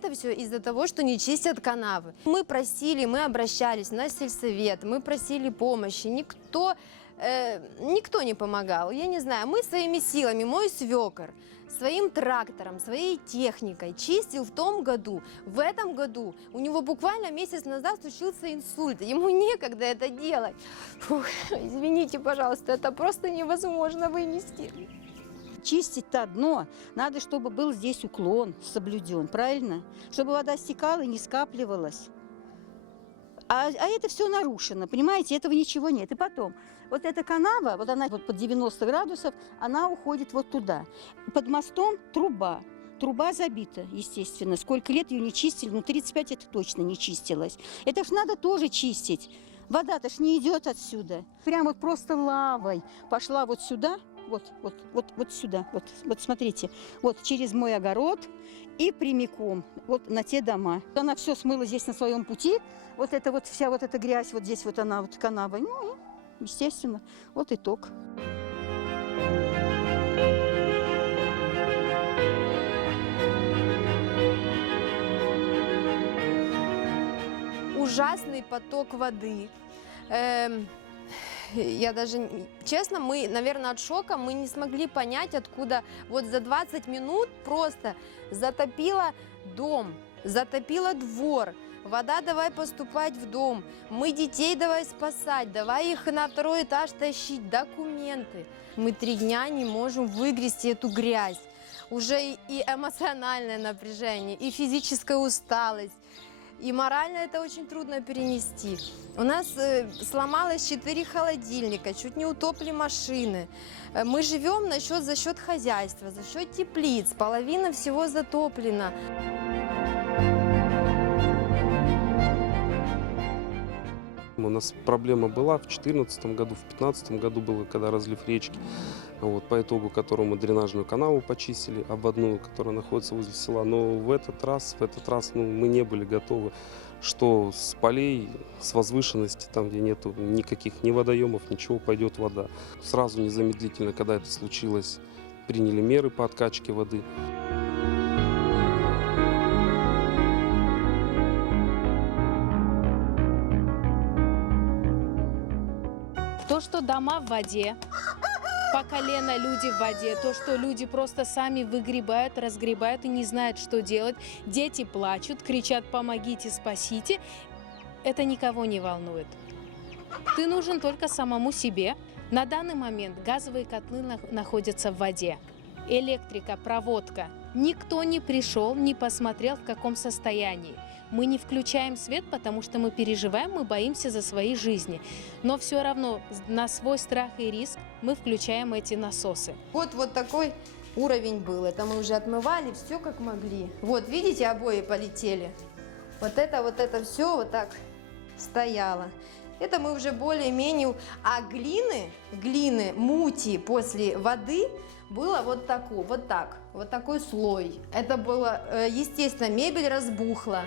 это все из-за того, что не чистят канавы. Мы просили, мы обращались на сельсовет, мы просили помощи. Никто не помогал. Я не знаю, мы своими силами, мой свекор, своим трактором, своей техникой чистил в том году. В этом году у него буквально месяц назад случился инсульт. Ему некогда это делать. Фух, извините, пожалуйста, это просто невозможно вынести. Чистить-то одно. Надо, чтобы был здесь уклон соблюден, правильно? Чтобы вода стекала и не скапливалась. А это все нарушено, понимаете? Этого ничего нет. И потом, вот эта канава, вот она вот под 90 градусов, она уходит вот туда. Под мостом труба. Труба забита, естественно. Сколько лет ее не чистили, ну 35 это точно не чистилось. Это ж надо тоже чистить. Вода-то ж не идет отсюда. Прям вот просто лавой пошла вот сюда. Вот сюда, вот смотрите, вот через мой огород и прямиком вот на те дома. Она все смыла здесь на своем пути, вот это вот вся вот эта грязь, вот здесь вот она, вот канава, ну, естественно, вот итог. Ужасный поток воды. Я даже, честно, мы, наверное, от шока мы не смогли понять, откуда вот за 20 минут просто затопило дом, затопило двор. Вода давай поступать в дом, мы детей давай спасать, давай их на второй этаж тащить, документы. Мы 3 дня не можем выгрести эту грязь. Уже и эмоциональное напряжение, и физическая усталость. И морально это очень трудно перенести. У нас сломалось 4 холодильника, чуть не утопли машины. Мы живем за счет хозяйства, за счет теплиц. Половина всего затоплена. У нас проблема была в 2014 году, в 2015 году было, когда разлив речки. Вот, по итогу которого мы дренажную канаву почистили, обводную, которая находится возле села. Но в этот раз мы не были готовы, что с полей, с возвышенности, там где нету никаких ни водоемов, ничего, пойдет вода. Сразу незамедлительно, когда это случилось, приняли меры по откачке воды. То, что дома в воде, по колено люди в воде, то, что люди просто сами выгребают, разгребают и не знают, что делать. Дети плачут, кричат «помогите, спасите». Это никого не волнует. Ты нужен только самому себе. На данный момент газовые котлы находятся в воде. Электрика, проводка. Никто не пришел, не посмотрел, в каком состоянии. Мы не включаем свет, потому что мы переживаем, мы боимся за свои жизни. Но все равно на свой страх и риск мы включаем эти насосы. Вот такой уровень был. Это мы уже отмывали, все как могли. Вот, видите, обои полетели. Вот это все вот так стояло. Это мы уже более-менее... А глины, мути после воды было вот такой слой. Это было, естественно, мебель разбухла.